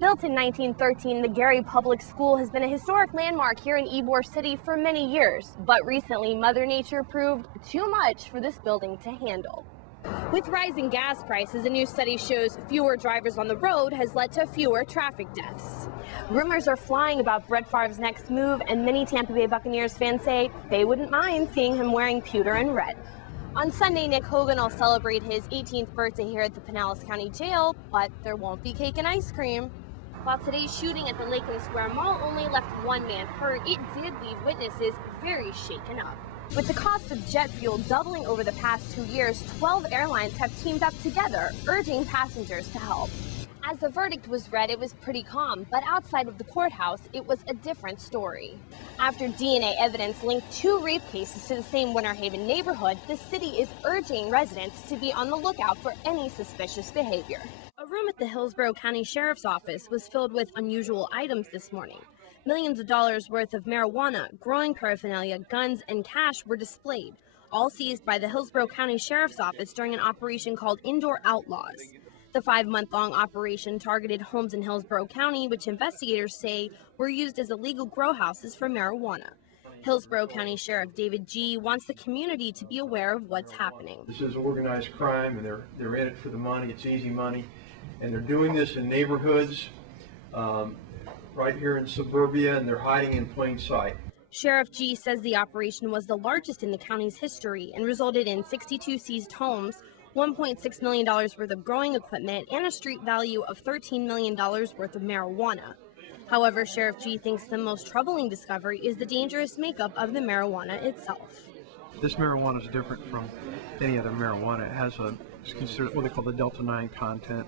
Built in 1913, the Gary Public School has been a historic landmark here in Ybor City for many years, but recently Mother Nature proved too much for this building to handle. With rising gas prices, a new study shows fewer drivers on the road has led to fewer traffic deaths. Rumors are flying about Brett Favre's next move, and many Tampa Bay Buccaneers fans say they wouldn't mind seeing him wearing pewter and red. On Sunday, Nick Hogan will celebrate his 18th birthday here at the Pinellas County Jail, but there won't be cake and ice cream. While today's shooting at the Lakeland Square Mall only left one man hurt, it did leave witnesses very shaken up. With the cost of jet fuel doubling over the past 2 years, 12 airlines have teamed up together, urging passengers to help. As the verdict was read, it was pretty calm, but outside of the courthouse, it was a different story. After DNA evidence linked 2 rape cases to the same Winter Haven neighborhood, the city is urging residents to be on the lookout for any suspicious behavior. A room at the Hillsborough County Sheriff's Office was filled with unusual items this morning. Millions of dollars worth of marijuana, growing paraphernalia, guns, and cash were displayed, all seized by the Hillsborough County Sheriff's Office during an operation called Indoor Outlaws. The 5-month-long operation targeted homes in Hillsborough County, which investigators say were used as illegal grow houses for marijuana. Hillsborough County Sheriff David G. wants the community to be aware of what's happening. This is organized crime, and they're in it for the money. It's easy money, and they're doing this in neighborhoods right here in suburbia, and they're hiding in plain sight. Sheriff G says the operation was the largest in the county's history and resulted in 62 seized homes, $1.6 million worth of growing equipment, and a street value of $13 million worth of marijuana. However, Sheriff G thinks the most troubling discovery is the dangerous makeup of the marijuana itself. This marijuana is different from any other marijuana. It has it's considered what they call the Delta-9 content.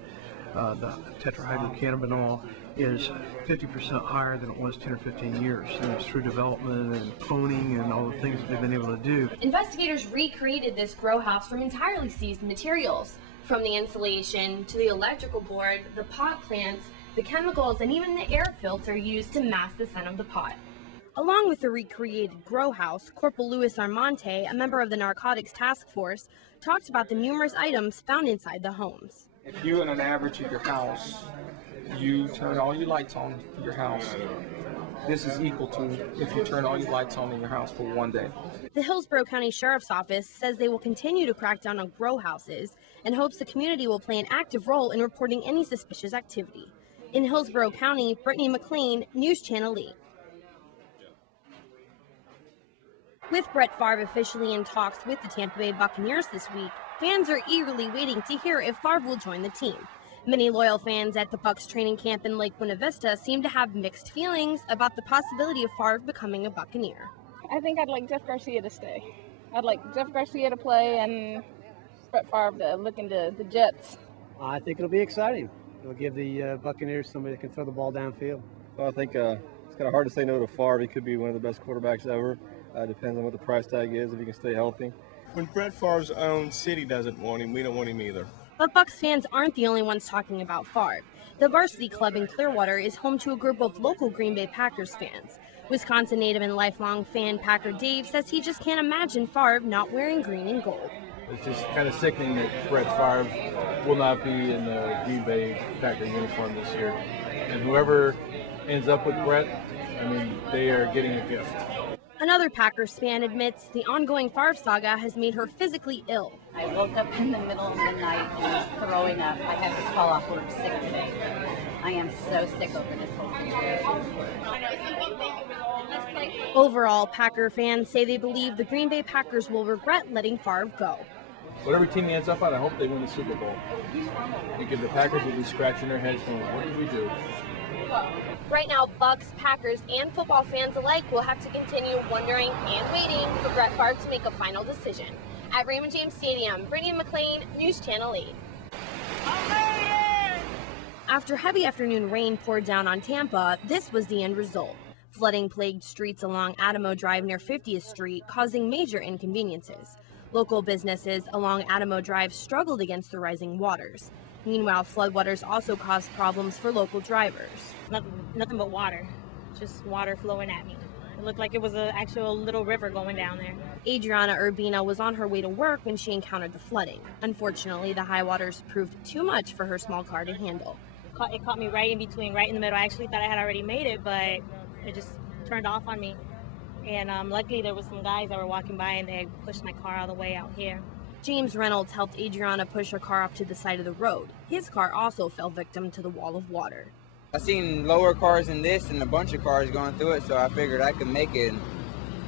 The tetrahydrocannabinol is 50% higher than it was 10 or 15 years. And it's through development and cloning and all the things that they've been able to do. Investigators recreated this grow house from entirely seized materials, from the insulation to the electrical board, the pot plants, the chemicals, and even the air filter used to mask the scent of the pot. Along with the recreated grow house, Corporal Luis Armonte, a member of the Narcotics Task Force, talked about the numerous items found inside the homes. If you, in an average of your house, you turn all your lights on in your house, this is equal to if you turn all your lights on in your house for one day. The Hillsborough County Sheriff's Office says they will continue to crack down on grow houses and hopes the community will play an active role in reporting any suspicious activity. In Hillsborough County, Brittany McLean, News Channel 8. With Brett Favre officially in talks with the Tampa Bay Buccaneers this week, fans are eagerly waiting to hear if Favre will join the team. Many loyal fans at the Bucs training camp in Lake Buena Vista seem to have mixed feelings about the possibility of Favre becoming a Buccaneer. I think I'd like Jeff Garcia to stay. I'd like Jeff Garcia to play and Brett Favre to look into the Jets. I think it'll be exciting. It'll give the Buccaneers somebody that can throw the ball downfield. Well, I think it's kind of hard to say no to Favre. He could be one of the best quarterbacks ever. Depends on what the price tag is, if he can stay healthy. When Brett Favre's own city doesn't want him, we don't want him either. But Bucs fans aren't the only ones talking about Favre. The varsity club in Clearwater is home to a group of local Green Bay Packers fans. Wisconsin native and lifelong fan Packer Dave says he just can't imagine Favre not wearing green and gold. It's just kind of sickening that Brett Favre will not be in the Green Bay Packer uniform this year. And whoever ends up with Brett, I mean, they are getting a gift. Another Packers fan admits the ongoing Favre saga has made her physically ill. I woke up in the middle of the night and was throwing up. I had to call off work sick today. I am so sick over this whole situation. Overall, Packer fans say they believe the Green Bay Packers will regret letting Favre go. Whatever team he ends up on, I hope they win the Super Bowl. Because the Packers will be scratching their heads going, what did we do? Right now, Bucs, Packers, and football fans alike will have to continue wondering and waiting for Brett Favre to make a final decision. At Raymond James Stadium, Brittany McLean, News Channel 8. After heavy afternoon rain poured down on Tampa, this was the end result. Flooding plagued streets along Adamo Drive near 50th Street, causing major inconveniences. Local businesses along Adamo Drive struggled against the rising waters. Meanwhile, floodwaters also caused problems for local drivers. Nothing but water, just water flowing at me. It looked like it was an actual little river going down there. Adriana Urbina was on her way to work when she encountered the flooding. Unfortunately, the high waters proved too much for her small car to handle. it caught me right in between, right in the middle. I actually thought I had already made it, but it just turned off on me. And luckily there was some guys that were walking by and they pushed my car all the way out here. James Reynolds helped Adriana push her car off to the side of the road. His car also fell victim to the wall of water. I seen lower cars than this and a bunch of cars going through it, so I figured I could make it.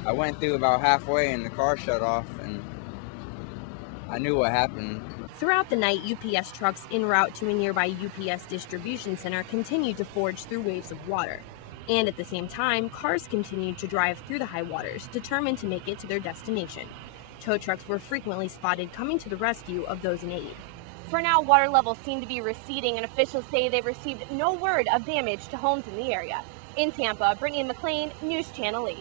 I went through about halfway and the car shut off, and I knew what happened. Throughout the night, UPS trucks en route to a nearby UPS distribution center continued to forge through waves of water. And at the same time, cars continued to drive through the high waters, determined to make it to their destination. Tow trucks were frequently spotted coming to the rescue of those in aid. For now, water levels seem to be receding, and officials say they've received no word of damage to homes in the area. In Tampa, Brittany McLean, News Channel 8.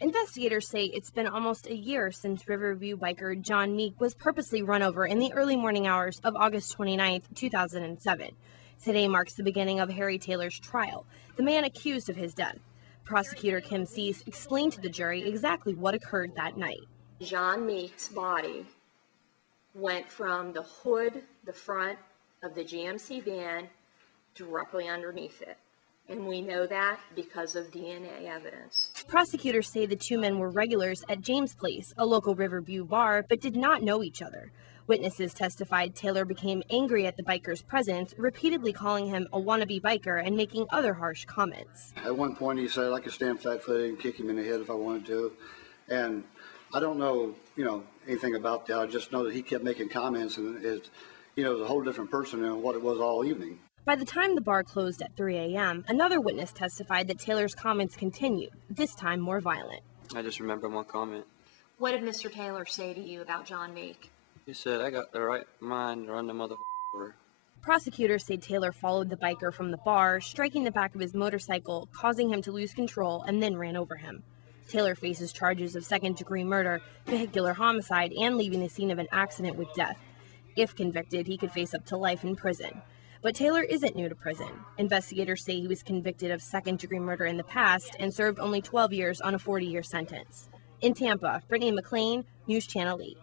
Investigators say it's been almost a year since Riverview biker John Meek was purposely run over in the early morning hours of August 29, 2007. Today marks the beginning of Harry Taylor's trial, the man accused of his death. Prosecutor Kim Cease explained to the jury exactly what occurred that night. John Meek's body went from the hood, the front of the GMC van, directly underneath it. And we know that because of DNA evidence. Prosecutors say the two men were regulars at James Place, a local Riverview bar, but did not know each other. Witnesses testified Taylor became angry at the biker's presence, repeatedly calling him a wannabe biker and making other harsh comments. At one point he said I could stand flat-footed and kick him in the head if I wanted to. And I don't know, anything about that. I just know that he kept making comments, and it was a whole different person than what it was all evening. By the time the bar closed at 3 a.m., another witness testified that Taylor's comments continued, this time more violent. I just remember one comment. What did Mr. Taylor say to you about John Meek? He said, I got the right mind to run the mother over. Prosecutors say Taylor followed the biker from the bar, striking the back of his motorcycle, causing him to lose control, and then ran over him. Taylor faces charges of second-degree murder, vehicular homicide, and leaving the scene of an accident with death. If convicted, he could face up to life in prison. But Taylor isn't new to prison. Investigators say he was convicted of second-degree murder in the past and served only 12 years on a 40-year sentence. In Tampa, Brittany McLean, News Channel 8.